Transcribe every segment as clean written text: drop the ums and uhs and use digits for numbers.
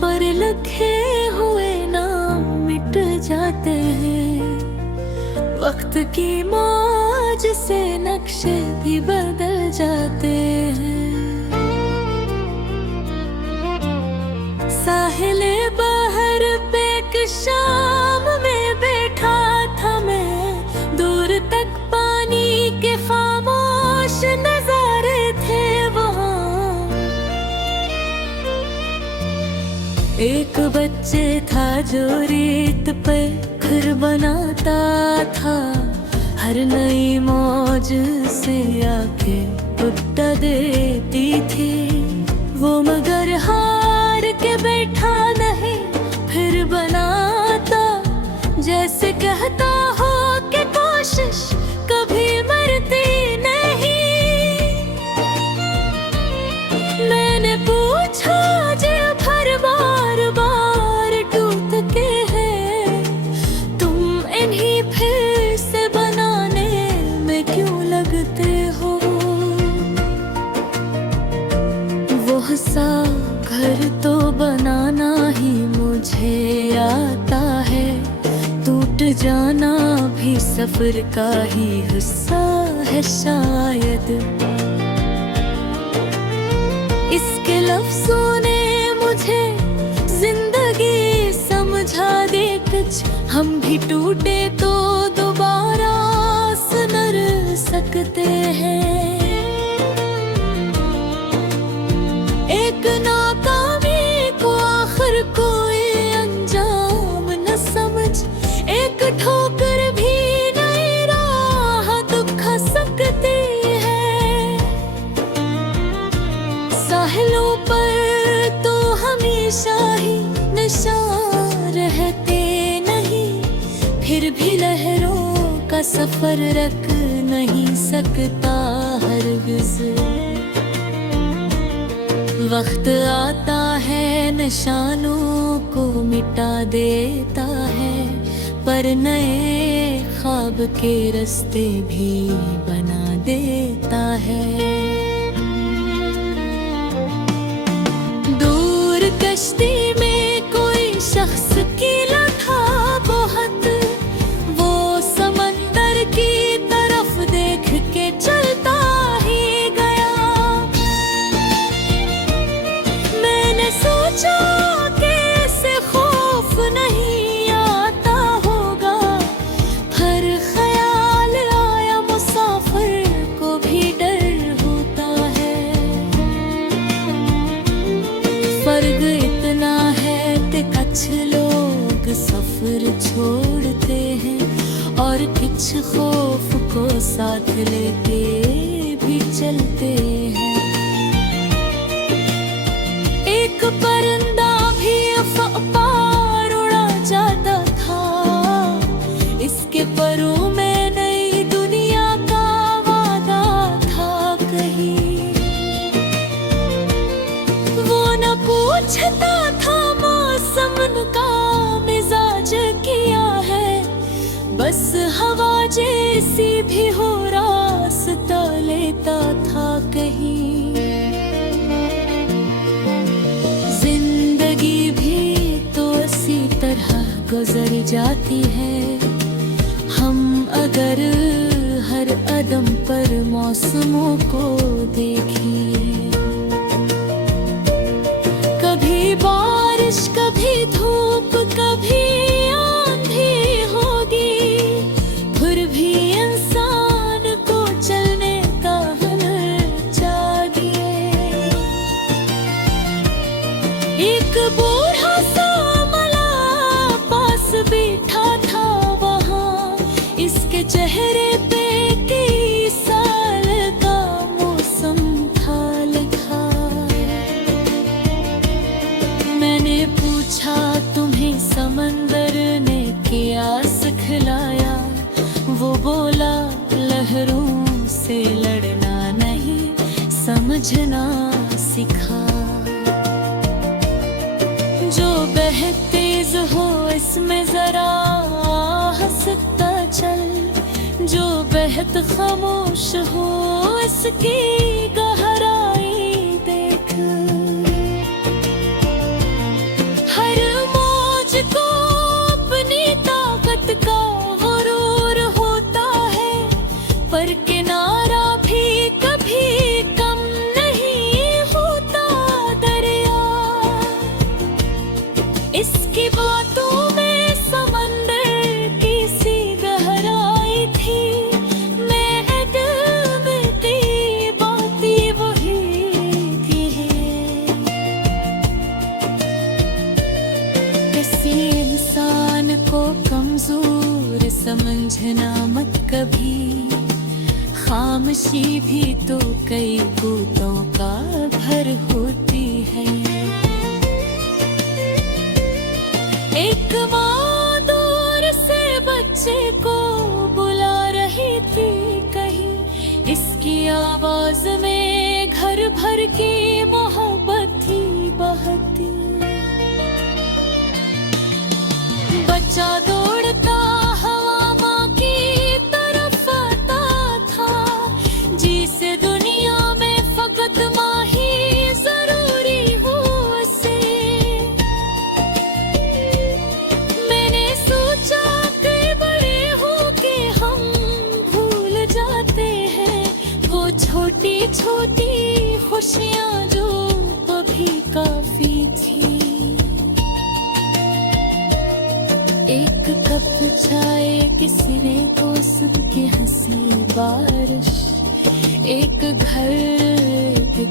पर लिखे हुए नाम मिट जाते हैं। वक्त की मौज से नक्शे भी बदल जाते हैं। साहिले बहर पे एक शाम में बैठा था मैं, दूर तक पानी के खामोश नजारे थे वहाँ। एक बच्चे था जो रेत पे घर बनाता था, हर नई मौज से आंखें उठा देती थी वो, मगर हार के बैठा नहीं फिर बनाता, जैसे कहता हो कि कोशिश कभी मरती नहीं। मैंने पूछा जब हर बार बार टूट के है, तुम इन्हीं फिर से बनाने में क्यों लगते हो। वो हंसा, घर तो बनाना ही मुझे आता है, टूट जाना भी सफर का ही हिस्सा है शायद। इसके लफ्जों ने मुझे जिंदगी समझा दी कुछ, हम भी टूटे तो दोबारा सुनर सकते हैं। एक नाकामी को आखिर कोई अंजाम न समझ, एक ठोकर भी नई राह दिखा सकती है। साहिलों पर तो हमेशा ही निशान रहते नहीं, फिर भी लहरों का सफर रख नहीं सकता हरगिज़। वक्त आता है निशानों को मिटा देता है, पर नए ख्वाब के रास्ते भी बना देता है। दूर कश्ती में कोई शख्स कीला था बहुत, वो समंदर की तरफ देख के चलता ही गया। मैंने सोचा कि ऐसे खौफ नहीं आता होगा, पर ख्याल आया मुसाफिर को भी डर होता है। फर्क इतना है कि कुछ लोग सफर छोड़ते हैं और कुछ खौफ को साथ लेके भी चलते हैं। एक परिंदा भी पार उड़ा जाता था, इसके परों में नई दुनिया का वादा था कहीं। वो न पूछता था मौसम का मिजाज किया है, बस हवा जैसी भी हो रास्ता लेता था कहीं। जिंदगी भी तो इसी तरह गुजर जाती है, हम अगर हर अदम पर मौसमों को देखें। कभी बारिश कभी धूप कभी आंधी होगी, फिर भी इंसान को चलने का हुनर चाहिए। एक बूढ़ा सा मला पास बैठा था वहाँ, इसके चेहरे पे कई साल का मौसम था लिखा। मैंने पूछा तुम्हें समंदर ने क्या सिखलाया, वो बोला लहरों से लड़ना नहीं समझना सिखा। जो बहत तेज हो इसमें जरा हंसता चल, जो बेहद खामोश हो इसकी गहराई देख। शोर समझना मत कभी, खामोशी भी तो कई कूतों का घर होती है। एक माँ दूर से बच्चे को बुला रही थी कहीं, इसकी आवाज में घर भर की मोहब्बत थी बहती। बच्चा दौड़ता हवा माँ की तरफ आता था, जिसे दुनिया में फकत माँ ही जरूरी हो उसे। मैंने सोचा कई बड़े हो के हम भूल जाते हैं वो छोटी छोटी खुशियाँ जो अभी काफी थी। एक कप चाय किसी ने तो सुन के हंसी बारिश, एक घर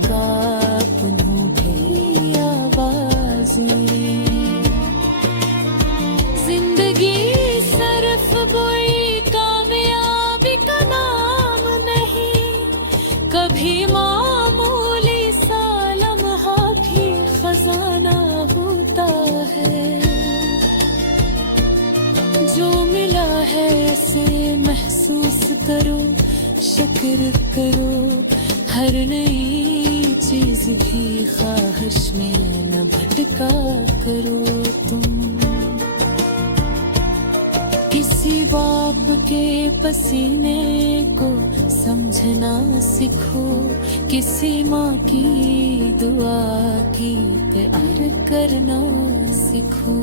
का पुनः गई आवाज़ें। जिंदगी सिर्फ कोई कामयाबी का नाम नहीं, कभी मामूली सा लम्हा भी खजाना होता है। जो मिला है इसे महसूस करो, शुक्र करो, हर नई चीज भी ख्वाहिश में न भटका करो तुम। किसी बाप के पसीने को समझना सीखो, किसी माँ की दुआ की प्यार करना सीखो।